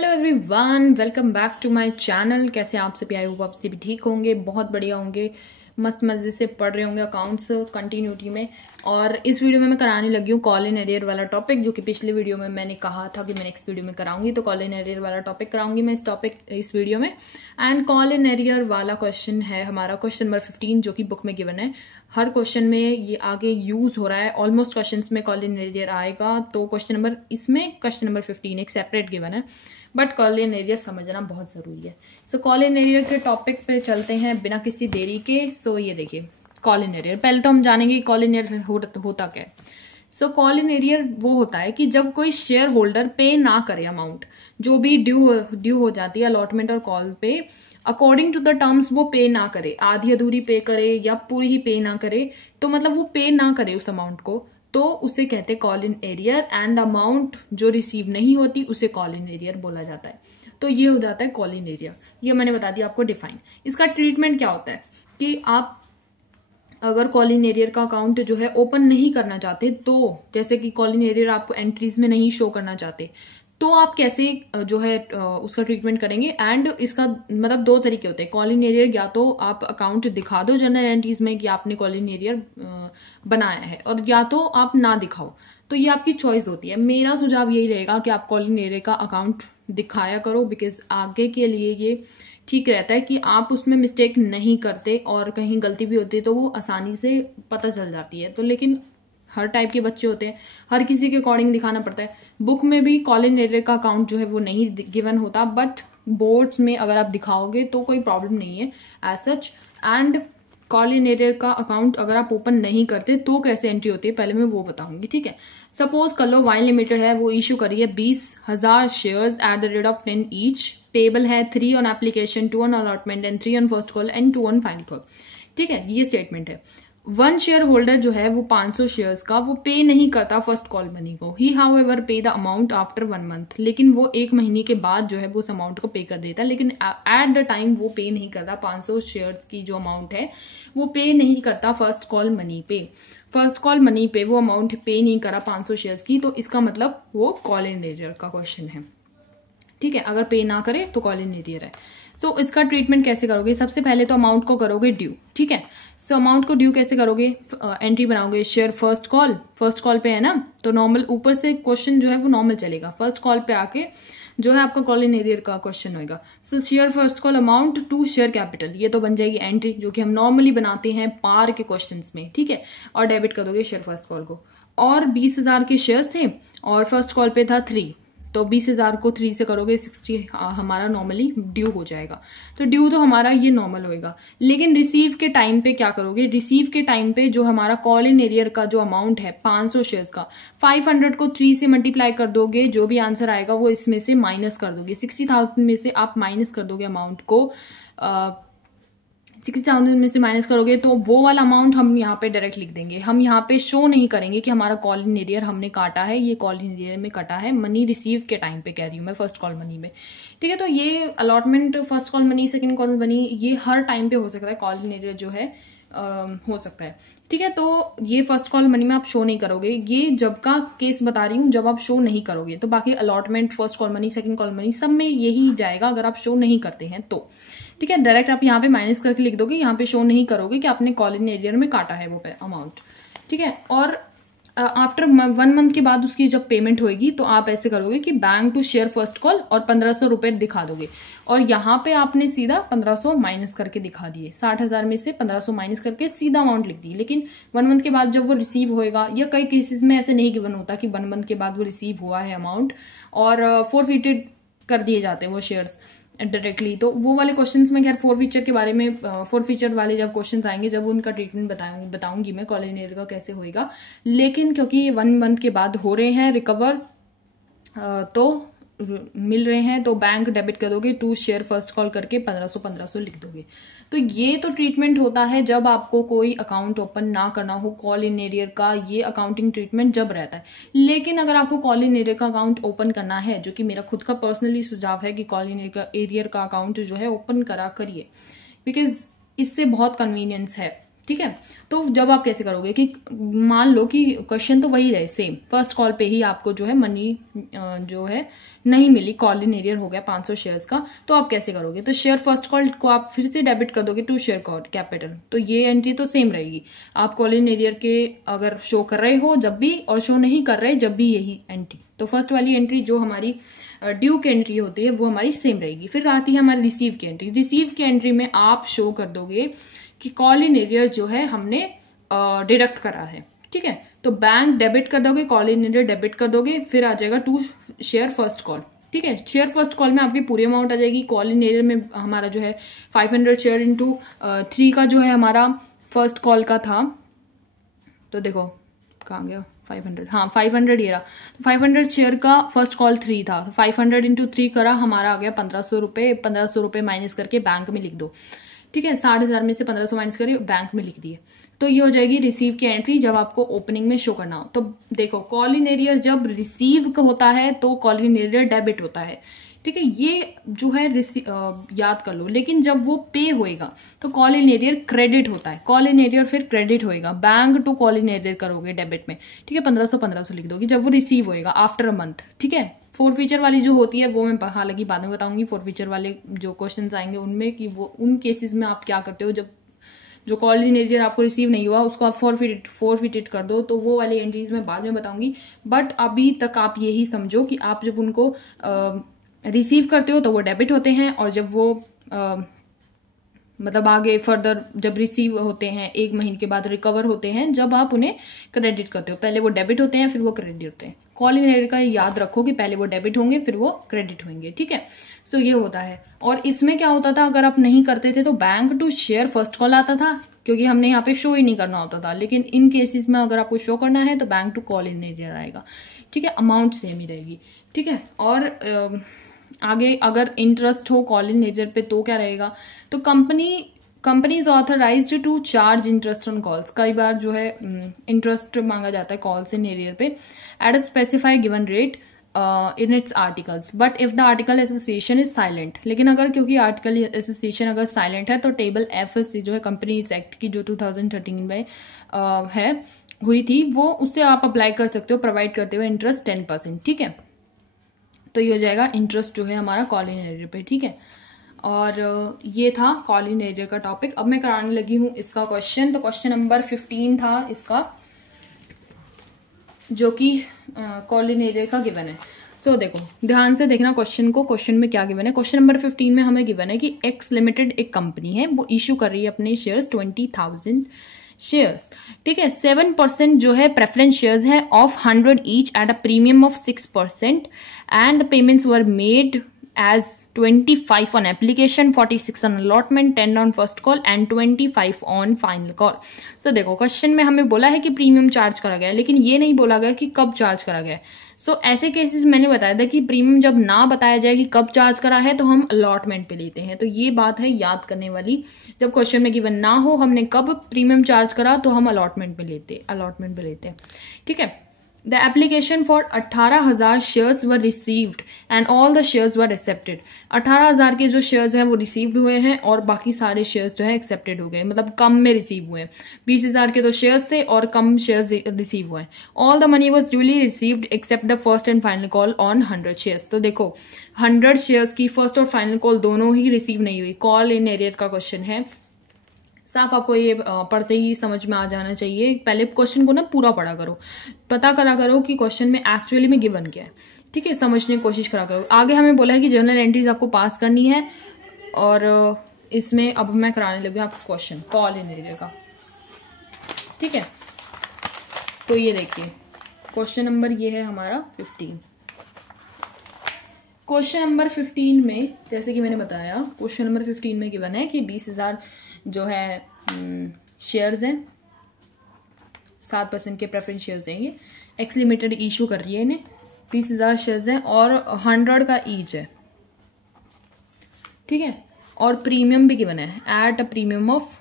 Hello everyone, welcome back to my channel. कैसे आप सभी? आई होप आप सभी ठीक होंगे, बहुत बढ़िया होंगे, मस्त मजे से पढ़ रहे होंगे अकाउंट्स कंटिन्यूटी में। और इस वीडियो में मैं कराने लगी हूँ कॉल इन एरियर वाला टॉपिक, जो कि पिछले वीडियो में मैंने कहा था कि मैं नेक्स्ट वीडियो में कराऊंगी। तो कॉल इन एरियर वाला टॉपिक कराऊंगी मैं इस वीडियो में। एंड कॉल इन एरियर वाला क्वेश्चन है हमारा क्वेश्चन नंबर 15, जो कि बुक में गिवन है। हर क्वेश्चन में ये आगे यूज हो रहा है, ऑलमोस्ट क्वेश्चंस में कॉल इन एरियर आएगा। तो क्वेश्चन नंबर 15 एक सेपरेट गिवन है, बट कॉल इन एरियर समझना बहुत जरूरी है। सो कॉल इन एरियर के टॉपिक पे चलते हैं बिना किसी देरी के। सो ये देखिए कॉल इन एरियर, पहले तो हम जानेंगे कॉल इन एरियर होता क्या है। सो कॉल इन एरियर वो होता है कि जब कोई शेयर होल्डर पे ना करे अमाउंट, जो भी ड्यू हो जाती है अलॉटमेंट और कॉल पे, अकॉर्डिंग टू द टर्म्स वो पे ना करे, आधी अधूरी पे करे या पूरी ही पे ना करे, तो मतलब वो पे ना करे उस अमाउंट को, तो उसे कहते हैं call in arrear. And amount जो रिसीव नहीं होती उसे कॉल इन एरियर बोला जाता है। तो ये हो जाता है कॉल इन एरियर। ये मैंने बता दिया आपको डिफाइन। इसका ट्रीटमेंट क्या होता है कि आप अगर कॉल इन एरियर का अकाउंट जो है ओपन नहीं करना चाहते, तो जैसे कि कॉल इन एरियर आपको एंट्रीज में नहीं शो करना चाहते, तो आप कैसे जो है उसका ट्रीटमेंट करेंगे। एंड इसका मतलब दो तरीके होते हैं कॉल इन एरियर। या तो आप अकाउंट दिखा दो जनरल एंट्रीज में कि आपने कॉल इन एरियर बनाया है, और या तो आप ना दिखाओ। तो ये आपकी चॉइस होती है। मेरा सुझाव यही रहेगा कि आप कॉल इन एरियर का अकाउंट दिखाया करो, बिकॉज आगे के लिए ये ठीक रहता है कि आप उसमें मिस्टेक नहीं करते, और कहीं गलती भी होती है तो वो आसानी से पता चल जाती है। तो लेकिन हर टाइप के बच्चे होते हैं, हर किसी के अकॉर्डिंग दिखाना पड़ता है। बुक में भी कॉल इन एरियर का अकाउंट जो है वो नहीं गिवन होता, बट बोर्ड्स में अगर आप दिखाओगे तो कोई प्रॉब्लम नहीं है as such. And call in arrear का अकाउंट अगर आप ओपन नहीं करते तो कैसे एंट्री होती है पहले मैं वो बताऊंगी, ठीक है। सपोज कर लो वाइन लिमिटेड है, वो इशू करी है 20,000 shares at the rate of 10 each. Payable है 3 on application, 2 on allotment and 3 on first call and 2 on final call, ठीक है। ये स्टेटमेंट है। वन शेयर होल्डर जो है वो 500 शेयर्स का वो पे नहीं करता फर्स्ट कॉल मनी को। ही हाउएवर पे द अमाउंट आफ्टर 1 मंथ, लेकिन वो 1 महीने के बाद जो है वो उस अमाउंट को पे कर देता है। लेकिन एट द टाइम वो पे नहीं करता, 500 शेयर्स की जो अमाउंट है वो पे नहीं करता फर्स्ट कॉल मनी पे। फर्स्ट कॉल मनी पे वो अमाउंट पे नहीं करा 500 शेयर्स की, तो इसका मतलब वो कॉल इन एरियर का क्वेश्चन है, ठीक है। अगर पे ना करे तो कॉल इन एरियर है। सो इसका ट्रीटमेंट कैसे करोगे? सबसे पहले तो अमाउंट को करोगे ड्यू, ठीक है। सो अमाउंट को ड्यू कैसे करोगे? एंट्री बनाओगे शेयर फर्स्ट कॉल पे है ना, तो नॉर्मल ऊपर से क्वेश्चन जो है वो नॉर्मल चलेगा। फर्स्ट कॉल पे आके जो है आपका कॉल इन एरियर का क्वेश्चन होगा। So share first call amount to share capital, ये तो बन जाएगी एंट्री, जो कि हम नॉर्मली बनाते हैं पार के क्वेश्चंस में, ठीक है। और डेबिट कर दोगे शेयर फर्स्ट कॉल को। और 20,000 के शेयर्स थे और फर्स्ट कॉल पे था 3, तो 20,000 को 3 से करोगे 60 हमारा नॉर्मली ड्यू हो जाएगा। तो ड्यू तो हमारा ये नॉर्मल होएगा। लेकिन रिसीव के टाइम पे क्या करोगे? रिसीव के टाइम पे जो हमारा कॉल इन एरियर का जो अमाउंट है 500 शेयर्स का, 500 को 3 से मल्टीप्लाई कर दोगे, जो भी आंसर आएगा वो इसमें से माइनस कर दोगे। 60,000 में से आप माइनस कर दोगे अमाउंट को, 60,000 में से माइनस करोगे तो वो वाला अमाउंट हम यहाँ पे डायरेक्ट लिख देंगे। हम यहाँ पे शो नहीं करेंगे कि हमारा कॉल इन एरियर हमने काटा है, ये कॉल इन एरियर में कटा है मनी रिसीव के टाइम पे, कह रही हूँ मैं, फर्स्ट कॉल मनी में, ठीक है। तो ये allotment first call money, second call money, ये हर टाइम पे हो सकता है कॉल इन एरियर जो है हो सकता है, ठीक है। तो ये फर्स्ट कॉल मनी में आप शो नहीं करोगे, ये जब का केस बता रही हूँ, जब आप शो नहीं करोगे। तो बाकी allotment, first call money, second call money, सब में यही जाएगा अगर आप शो नहीं करते हैं तो, ठीक है। डायरेक्ट आप यहाँ पे माइनस करके लिख दोगे, यहाँ पे शो नहीं करोगे कि आपने कॉल इन एरियर में काटा है वो अमाउंट, ठीक है। और आफ्टर 1 मंथ के बाद उसकी जब पेमेंट होगी तो आप ऐसे करोगे कि bank to share first call और 1500 रुपए दिखा दोगे, और यहाँ पे आपने सीधा 1500 माइनस करके दिखा दिए। 60,000 में से 1500 माइनस करके सीधा अमाउंट लिख दी। लेकिन 1 मंथ के बाद जब वो रिसीव होएगा, या कई केसेस में ऐसे नहीं गिवन होता कि 1 मंथ के बाद वो रिसीव हुआ है अमाउंट और फोरफिटेड कर दिए जाते हैं वो शेयर्स डायरेक्टली, तो वो वाले क्वेश्चंस में खैर फोरफीचर के बारे में, फोरफीचर वाले जब क्वेश्चंस आएंगे, जब उनका ट्रीटमेंट बताऊंगी मैं कॉल इन एरियर का कैसे होएगा। लेकिन क्योंकि 1 मंथ के बाद हो रहे हैं रिकवर, तो मिल रहे हैं, तो बैंक डेबिट कर दोगे, टू शेयर फर्स्ट कॉल करके 1500 लिख दोगे। तो ये तो ट्रीटमेंट होता है जब आपको कोई अकाउंट ओपन ना करना हो कॉल इन एरियर का, ये अकाउंटिंग ट्रीटमेंट जब रहता है। लेकिन अगर आपको कॉल इन एरियर का अकाउंट ओपन करना है, जो कि मेरा खुद का पर्सनली सुझाव है कि कॉल इन एरियर का अकाउंट जो है ओपन करा करिए, बिकॉज इससे बहुत कन्वीनियंस है, ठीक है। तो जब आप कैसे करोगे कि मान लो कि क्वेश्चन तो वही रहे सेम, फर्स्ट कॉल पे ही आपको जो है मनी जो है नहीं मिली, कॉल इन एरियर हो गया 500 शेयर्स का, तो आप कैसे करोगे? तो शेयर फर्स्ट कॉल को आप फिर से डेबिट कर दोगे टू शेयर कैपिटल, तो ये एंट्री तो सेम रहेगी। आप कॉल इन एरियर के अगर शो कर रहे हो जब भी और शो नहीं कर रहे जब भी यही एंट्री, तो फर्स्ट वाली एंट्री जो हमारी ड्यू की एंट्री होती है वो हमारी सेम रहेगी। फिर आती है हमारी रिसीव की एंट्री। रिसीव की एंट्री में आप शो कर दोगे कि कॉल इन एरियर जो है हमने डिडक्ट करा है, ठीक है। तो बैंक डेबिट कर दोगे, कॉल इन एरियर डेबिट कर दोगे, फिर आ जाएगा टू शेयर फर्स्ट कॉल, ठीक है। शेयर फर्स्ट कॉल में आपकी पूरी अमाउंट आ जाएगी। कॉल इन एरियर में हमारा जो है 500 शेयर इंटू 3 का जो है हमारा फर्स्ट कॉल का था, तो देखो कहाँ गया 500, हाँ 500 ये रहा। तो 500 शेयर का फर्स्ट कॉल 3 था, 500 इंटू 3 करा, हमारा आ गया 1500 रुपये। 1500 रुपये माइनस करके बैंक में लिख दो, ठीक है। 60,000 में से 1500 माइनस करिए, बैंक में लिख दिए, तो ये हो जाएगी रिसीव की एंट्री जब आपको ओपनिंग में शो करना हो। तो देखो कॉल इन एरियर जब रिसीव होता है तो कॉल इन एरियर डेबिट होता है, ठीक है, ये जो है याद कर लो। लेकिन जब वो पे होएगा तो कॉल इन एरियर क्रेडिट होता है, कॉल इन एरियर फिर क्रेडिट होएगा, bank to call in arrear करोगे डेबिट में, ठीक है। 1500 लिख दोगे जब वो रिसीव होएगा आफ्टर अ मंथ, ठीक है। फोर फीचर वाली जो होती है वो मैं हालांकि बाद में बताऊंगी, फोर फीचर वाले जो क्वेश्चंस आएंगे उनमें कि वो उन केसेस में आप क्या करते हो जब जो कॉल इन एरियर आपको रिसीव नहीं हुआ उसको आप फोरफिटेड कर दो, तो वो वाली एंट्रीज मैं बाद में बताऊंगी। बट अभी तक आप यही समझो कि आप जब उनको रिसीव करते हो तो वो डेबिट होते हैं, और जब वो मतलब आगे फर्दर जब रिसीव होते हैं 1 महीने के बाद रिकवर होते हैं जब आप उन्हें क्रेडिट करते हो, पहले वो डेबिट होते हैं फिर वो क्रेडिट होते हैं। कॉल इन एरियर का याद रखो कि पहले वो डेबिट होंगे फिर वो क्रेडिट होंगे, ठीक है। सो ये होता है। और इसमें क्या होता था अगर आप नहीं करते थे तो bank to share first call आता था, क्योंकि हमने यहाँ पे शो ही नहीं करना होता था। लेकिन इन केसेस में अगर आपको शो करना है तो bank to call in arrear आएगा, ठीक है। अमाउंट सेम ही रहेगी, ठीक है। और आगे अगर इंटरेस्ट हो कॉल इन एरियर पे तो क्या रहेगा, तो company is authorised to charge interest on calls. कई बार जो है इंटरेस्ट मांगा जाता है कॉल्स इन एरियर पे at a specified given rate in its articles, but if the article association is silent. लेकिन अगर क्योंकि आर्टिकल एसोसिएशन अगर साइलेंट है तो टेबल FSC जो है कंपनीज एक्ट की जो 2013 में है हुई थी, वो उससे आप अप्लाई कर सकते हो, प्रोवाइड करते हुए इंटरेस्ट 10%, ठीक है। तो ये हो जाएगा इंटरेस्ट जो है हमारा कॉल इन एरियर पे, ठीक है। और ये था कॉल इन एरियर का टॉपिक। अब मैं कराने लगी हूँ इसका क्वेश्चन। तो क्वेश्चन नंबर 15 था इसका, जो कि कॉल इन एरियर का गिवन है। सो देखो ध्यान से देखना क्वेश्चन को, क्वेश्चन में क्या गिवन है। क्वेश्चन नंबर 15 में हमें गिवन है कि एक्स लिमिटेड एक कंपनी है, वो इशू कर रही है अपने शेयर्स 20,000 शेयर्स, ठीक है। 7% जो है प्रेफरेंस शेयर्स है of 100 each at a premium of 6%, and the payments were made as 25 on application, 46 on allotment, 10 on first call and 25 on final call। So देखो क्वेश्चन में हमें बोला है कि प्रीमियम चार्ज करा गया है, लेकिन ये नहीं बोला गया कि कब चार्ज करा गया है। सो ऐसे केसेस मैंने बताया था कि प्रीमियम जब ना बताया जाए कि कब चार्ज करा है तो हम अलॉटमेंट पे लेते हैं। तो ये बात है याद करने वाली, जब क्वेश्चन में गिवन ना हो हमने कब प्रीमियम चार्ज करा तो हम अलॉटमेंट पे लेते हैं, ठीक है। The application for 18,000 shares were received and all the shares were accepted। 18,000 के जो शेयर्स हैं वो रिसीव्ड हुए हैं और बाकी सारे शेयर्स जो है एक्सेप्टेड हो गए, मतलब कम में रिसीव हुए हैं। 20,000 के तो शेयर्स थे और कम शेयर्स रिसीव हुए हैं। All the money was duly received accept the first and final call on 100 shares. तो देखो 100 शेयर्स की फर्स्ट और फाइनल कॉल दोनों ही रिसीव नहीं हुई। कॉल इन एरियर का क्वेश्चन है, साफ आपको ये पढ़ते ही समझ में आ जाना चाहिए। पहले क्वेश्चन को ना पूरा पढ़ा करो, पता करा करो कि क्वेश्चन में एक्चुअली में गिवन क्या है, ठीक है, समझने की कोशिश करा करो। आगे हमें बोला है कि जर्नल एंट्रीज आपको पास करनी है, और इसमें अब मैं कराने लगी आपको क्वेश्चन कॉल इन एरियर का, ठीक है। तो ये देखिए क्वेश्चन नंबर ये है हमारा 15। क्वेश्चन नंबर 15 में जैसे कि मैंने बताया, क्वेश्चन नंबर 15 में गिवन है कि 20,000 जो है शेयर्स हैं, 7% के प्रेफरेंस शेयर्स हैं, ये एक्स लिमिटेड इशू कर रही है इन्हें। 20,000 शेयर्स हैं और 100 का ईच है, ठीक है। और प्रीमियम भी गिवन है एट अ प्रीमियम ऑफ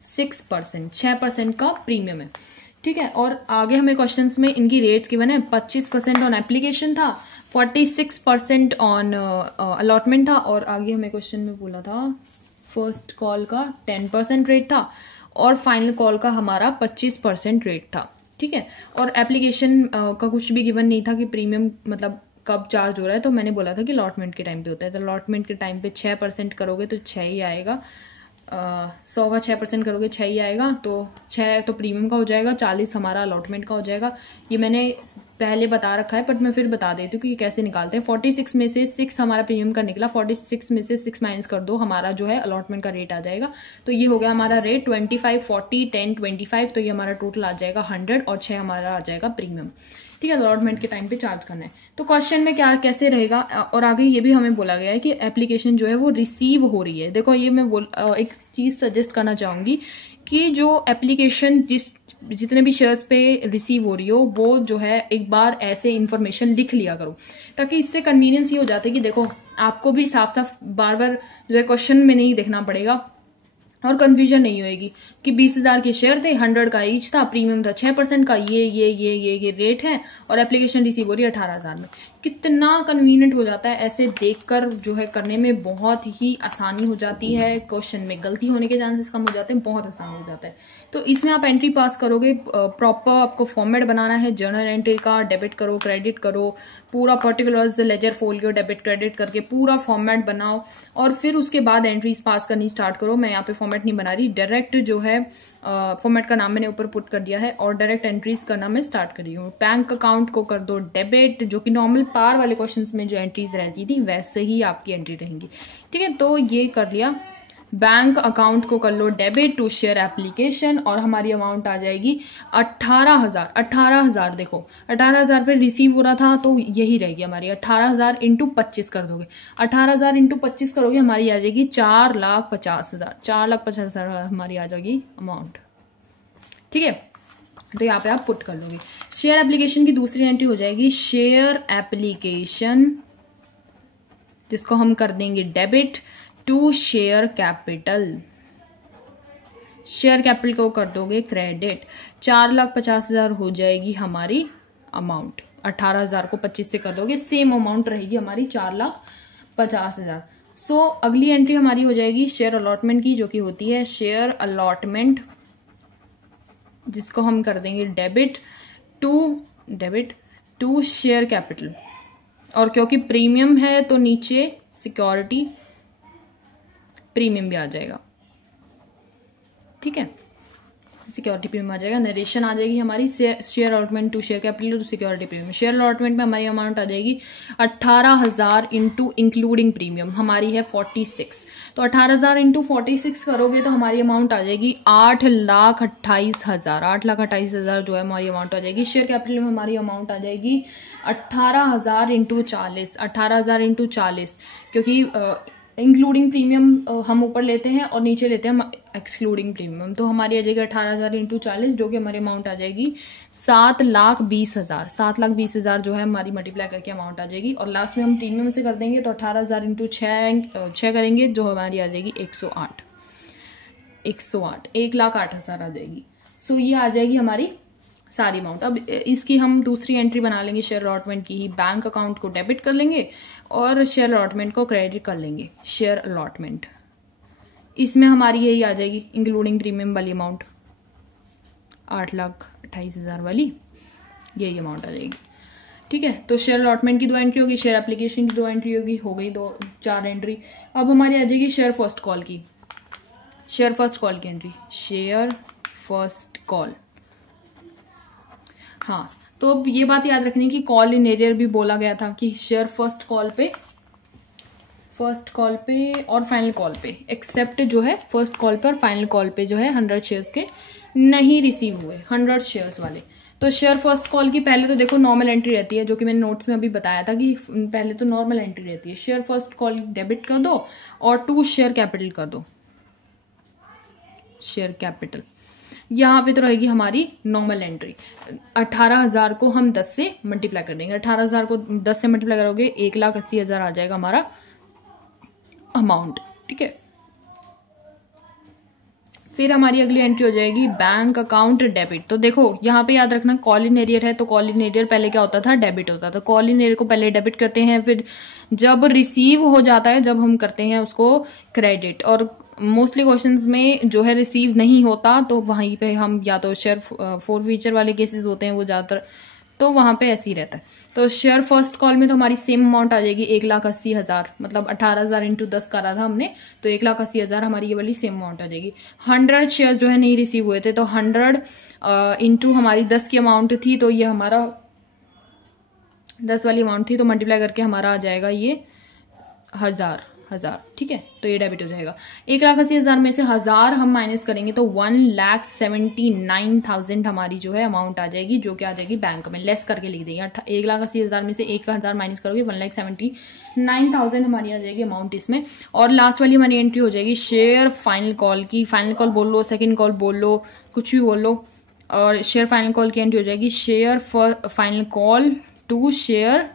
6% का प्रीमियम है, ठीक है। और आगे हमें क्वेश्चंस में इनकी रेट्स गिवन है। 25% ऑन एप्लीकेशन था, 46% ऑन अलॉटमेंट था, और आगे हमें क्वेश्चन में बोला था फर्स्ट कॉल का 10% रेट था और फाइनल कॉल का हमारा 25% रेट था, ठीक है। और एप्लीकेशन का कुछ भी गिवन नहीं था कि प्रीमियम मतलब कब चार्ज हो रहा है, तो मैंने बोला था कि अलॉटमेंट के टाइम पे होता है। तो अलॉटमेंट के टाइम पे 6% करोगे तो 6 ही आएगा, 100 का 6% करोगे 6 ही आएगा, तो 6 तो प्रीमियम का हो जाएगा, 40 हमारा अलॉटमेंट का हो जाएगा। ये मैंने पहले बता रखा है बट मैं फिर बता देती हूँ कि कैसे निकालते हैं। 46 में से 6 हमारा प्रीमियम का निकला, 46 में से 6 माइनस कर दो, हमारा जो है अलॉटमेंट का रेट आ जाएगा। तो ये हो गया हमारा रेट 25, 40, 10, 25, तो ये हमारा टोटल आ जाएगा 100 और 6 हमारा आ जाएगा प्रीमियम, ठीक है। अलॉटमेंट के टाइम पे चार्ज करना है। तो क्वेश्चन में क्या कैसे रहेगा, और आगे ये भी हमें बोला गया है कि एप्लीकेशन जो है वो रिसीव हो रही है। देखो ये मैं एक चीज़ सजेस्ट करना चाहूँगी कि जो एप्लीकेशन जितने भी शेयर्स पे रिसीव हो रही हो वो जो है एक बार ऐसे इन्फॉर्मेशन लिख लिया करो, ताकि इससे कन्वीनियंस ये हो जाता है कि देखो आपको भी साफ साफ बार बार जो है क्वेश्चन में नहीं देखना पड़ेगा और कन्फ्यूजन नहीं होएगी कि 20,000 के शेयर थे, 100 का ईच था, प्रीमियम था 6% का, ये रेट है और एप्लीकेशन रिसीव हो रही है 18,000 में। कितना कन्वीनियंट हो जाता है, ऐसे देखकर जो है करने में बहुत ही आसानी हो जाती है, क्वेश्चन में गलती होने के चांसेस कम हो जाते हैं, बहुत आसान हो जाता है। तो इसमें आप एंट्री पास करोगे, प्रॉपर आपको फॉर्मेट बनाना है जर्नल एंट्री का, डेबिट करो क्रेडिट करो, पूरा particulars ledger folio debit credit करके पूरा फॉर्मेट बनाओ और फिर उसके बाद एंट्रीज पास करनी स्टार्ट करो। मैं यहाँ पे फॉर्मेट नहीं बना रही, डायरेक्ट जो है फॉर्मेट का नाम मैंने ऊपर पुट कर दिया है और डायरेक्ट एंट्रीज करना मैं स्टार्ट कर रही हूँ। बैंक अकाउंट को कर दो डेबिट, जो कि नॉर्मल पार वाले क्वेश्चंस में जो एंट्रीज रहती थी वैसे ही आपकी एंट्री रहेंगी, ठीक है। तो ये कर लिया, बैंक अकाउंट को कर लो डेबिट टू शेयर एप्लीकेशन और हमारी अमाउंट आ जाएगी 18,000। 18,000 देखो 18,000 पे रिसीव हो रहा था तो यही रहेगी हमारी 18,000 इंटू 25 कर दोगे, 18,000 इंटू 25 करोगे हमारी आ जाएगी 4,50,000। 4,50,000 हमारी आ जाएगी अमाउंट, ठीक है। तो यहाँ पे आप पुट कर लोगे। शेयर एप्लीकेशन की दूसरी एंट्री हो जाएगी शेयर एप्लीकेशन, जिसको हम कर देंगे debit to share capital. Share capital को कर दोगे क्रेडिट, 4,50,000 हो जाएगी हमारी अमाउंट। 18,000 को 25 से कर दोगे, सेम अमाउंट रहेगी हमारी 4,50,000। सो अगली एंट्री हमारी हो जाएगी शेयर अलॉटमेंट की, जो कि होती है शेयर अलॉटमेंट, जिसको हम कर देंगे डेबिट टू शेयर कैपिटल। और क्योंकि प्रीमियम है तो नीचे सिक्योरिटी प्रीमियम भी आ जाएगा, ठीक है। सिक्योरिटी प्रीमियम आ जाएगा, नरेशन आ जाएगी हमारी share allotment to share capital to security premium. Share allotment में हमारी अमाउंट आ जाएगी 18,000 इंटू इंक्लूडिंग प्रीमियम, हमारी है 46। तो 18,000 इंटू 46 करोगे तो हमारी अमाउंट आ जाएगी 8,28,000। 8,28,000 जो है हमारी अमाउंट आ जाएगी। शेयर कैपिटल में हमारी अमाउंट आ जाएगी 18,000 इंटू 40। 18,000 इंटू 40, क्योंकि इंक्लूडिंग प्रीमियम हम ऊपर लेते हैं और नीचे लेते हैं एक्सक्लूडिंग प्रीमियम, तो हमारी आ जाएगी 18,000 इंटू 40, जो कि हमारी अमाउंट आ जाएगी 7,20,000। 7,20,000 जो है हमारी मल्टीप्लाई करके अमाउंट आ जाएगी। और लास्ट में हम प्रीमियम से कर देंगे तो 18,000 इंटू 6 करेंगे, जो हमारी आ जाएगी 108। 1,08,000 आ जाएगी। सो ये आ जाएगी हमारी सारी अमाउंट। अब इसकी हम दूसरी एंट्री बना लेंगे शेयर अलॉटमेंट की ही। बैंक अकाउंट को डेबिट कर लेंगे और शेयर अलॉटमेंट को क्रेडिट कर लेंगे। शेयर अलॉटमेंट, इसमें हमारी यही आ जाएगी इंक्लूडिंग प्रीमियम वाली अमाउंट, 8,28,000 वाली यही अमाउंट आ जाएगी, ठीक है। तो शेयर अलॉटमेंट की 2 एंट्री होगी, शेयर एप्लीकेशन की 2 एंट्री होगी, हो गई 4 एंट्री। अब हमारी आ जाएगी शेयर फर्स्ट कॉल की। शेयर फर्स्ट कॉल की एंट्री, शेयर फर्स्ट कॉल। हाँ, तो अब ये बात याद रखनी कि कॉल इन एरियर भी बोला गया था कि शेयर फर्स्ट कॉल पे और फाइनल कॉल पे, एक्सेप्ट जो है फर्स्ट कॉल पे और फाइनल कॉल पे जो है 100 शेयर्स के नहीं रिसीव हुए, 100 शेयर्स वाले। तो शेयर फर्स्ट कॉल की पहले तो देखो नॉर्मल एंट्री रहती है, जो कि मैंने नोट्स में अभी बताया था कि पहले तो नॉर्मल एंट्री रहती है। शेयर फर्स्ट कॉल डेबिट कर दो और टू शेयर कैपिटल कर दो, शेयर कैपिटल। यहाँ पे तो रहेगी हमारी नॉर्मल एंट्री। 18,000 को हम 10 से मल्टीप्लाई कर देंगे। 18,000 को 10 से मल्टीप्लाई करोगे 1,80,000 आ जाएगा हमारा अमाउंट, ठीक है। फिर हमारी अगली एंट्री हो जाएगी बैंक अकाउंट डेबिट। तो देखो यहाँ पे याद रखना कॉल इन एरियर है, तो कॉल इन एरियर पहले क्या होता था, डेबिट होता था। कॉल इन एरियर को पहले डेबिट करते हैं, फिर जब रिसीव हो जाता है, जब हम करते हैं उसको क्रेडिट। और मोस्टली क्वेश्चंस में जो है रिसीव नहीं होता, तो वहीं पे हम या तो शेयर फॉरफीचर वाले केसेस होते हैं वो ज़्यादातर, तो वहाँ पे ऐसे ही रहता है। तो शेयर फर्स्ट कॉल में तो हमारी सेम अमाउंट आ जाएगी 1,80,000, मतलब 18,000 इंटू 10 करा था हमने, तो 1,80,000 हमारी ये वाली सेम अमाउंट आ जाएगी। 100 शेयर्स जो है नहीं रिसीव हुए थे, तो 100 इंटू हमारी 10 की अमाउंट थी, तो ये हमारा 10 वाली अमाउंट थी, तो मल्टीप्लाई करके हमारा आ जाएगा ये 1000, ठीक है। तो ये डेबिट हो जाएगा। 1,80,000 में से 1000 हम माइनस करेंगे तो 1,79,000 हमारी जो है अमाउंट आ जाएगी, जो कि आ जाएगी बैंक में, लेस करके लिख देंगे। 1,80,000 में से 1,000 माइनस करोगे 1,79,000 हमारी आ जाएगी अमाउंट इसमें। और लास्ट वाली हमारी एंट्री हो जाएगी शेयर फाइनल कॉल की। फाइनल कॉल बोल लो, सेकेंड कॉल बोल लो, कुछ भी बोल लो। और शेयर फाइनल कॉल की एंट्री हो जाएगी share final call to share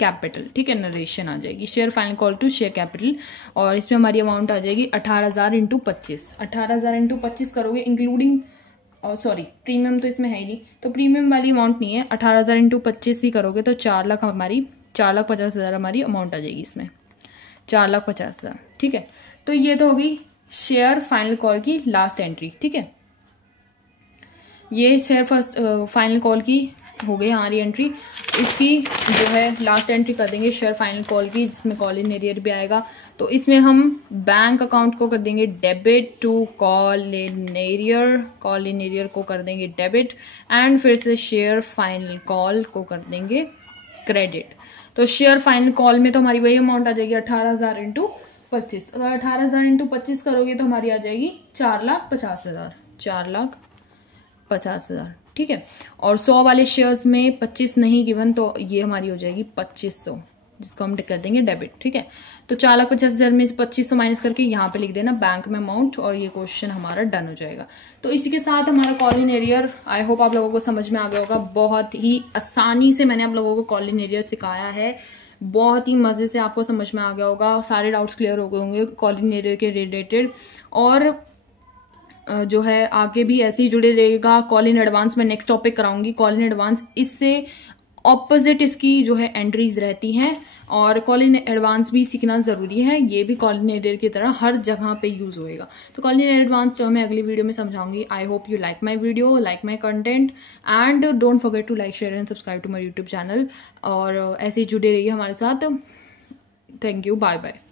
capital, ठीक है, नरेशन आ जाएगी share final call to share capital. और इसमें हमारी अमाउंट आ जाएगी 18,000 इंटू 25। 18,000 इंटू 25 करोगे इंक्लूडिंग, सॉरी प्रीमियम तो इसमें है ही नहीं, तो प्रीमियम वाली अमाउंट नहीं है। 18,000 इंटू 25 ही करोगे तो 4 लाख हमारी 4,50,000 हमारी अमाउंट आ जाएगी इसमें, 4,50,000, ठीक है। तो ये तो होगी शेयर फाइनल कॉल की लास्ट एंट्री, ठीक है। ये शेयर फर्स्ट फाइनल कॉल की हो गई हमारी एंट्री। इसकी जो है लास्ट एंट्री कर देंगे शेयर फाइनल कॉल की, जिसमें कॉल इन एरियर भी आएगा। तो इसमें हम बैंक अकाउंट को कर देंगे debit to call in arrear को कर देंगे डेबिट, एंड फिर से शेयर फाइनल कॉल को कर देंगे क्रेडिट। तो शेयर फाइनल कॉल में तो हमारी वही अमाउंट आ जाएगी 18,000 इंटू 25। अगर 18,000 इंटू 25 करोगे तो हमारी आ जाएगी 4,50,000, 4,50,000, ठीक है। और 100 वाले शेयर्स में 25 नहीं गिवन, तो ये हमारी हो जाएगी 2500, जिसको हम कर देंगे डेबिट, ठीक है। तो 4,50,000 में 2500 माइनस करके यहाँ पे लिख देना बैंक में अमाउंट, और ये क्वेश्चन हमारा डन हो जाएगा। तो इसी के साथ हमारा call in arrear, I hope आप लोगों को समझ में आ गया होगा। बहुत ही आसानी से मैंने आप लोगों को कॉल इन एरियर सिखाया है, बहुत ही मजे से आपको समझ में आ गया होगा, सारे डाउट्स क्लियर हो गए होंगे कॉल इन एरियर के रिलेटेड। और जो है आगे भी ऐसे ही जुड़े रहेगा। कॉल इन एडवांस में नेक्स्ट टॉपिक कराऊंगी, कॉल इन एडवांस इससे ऑपोजिट इसकी जो है एंट्रीज रहती हैं, और कॉल इन एडवांस भी सीखना जरूरी है। ये भी कॉल इन एरियर की तरह हर जगह पे यूज होएगा। तो कॉल इन एडवांस जो मैं अगली वीडियो में समझाऊंगी। I hope you like my video, like my content, and don't forget to like, share and subscribe to my YouTube channel. और ऐसे ही जुड़े रहिए हमारे साथ। Thank you, bye bye.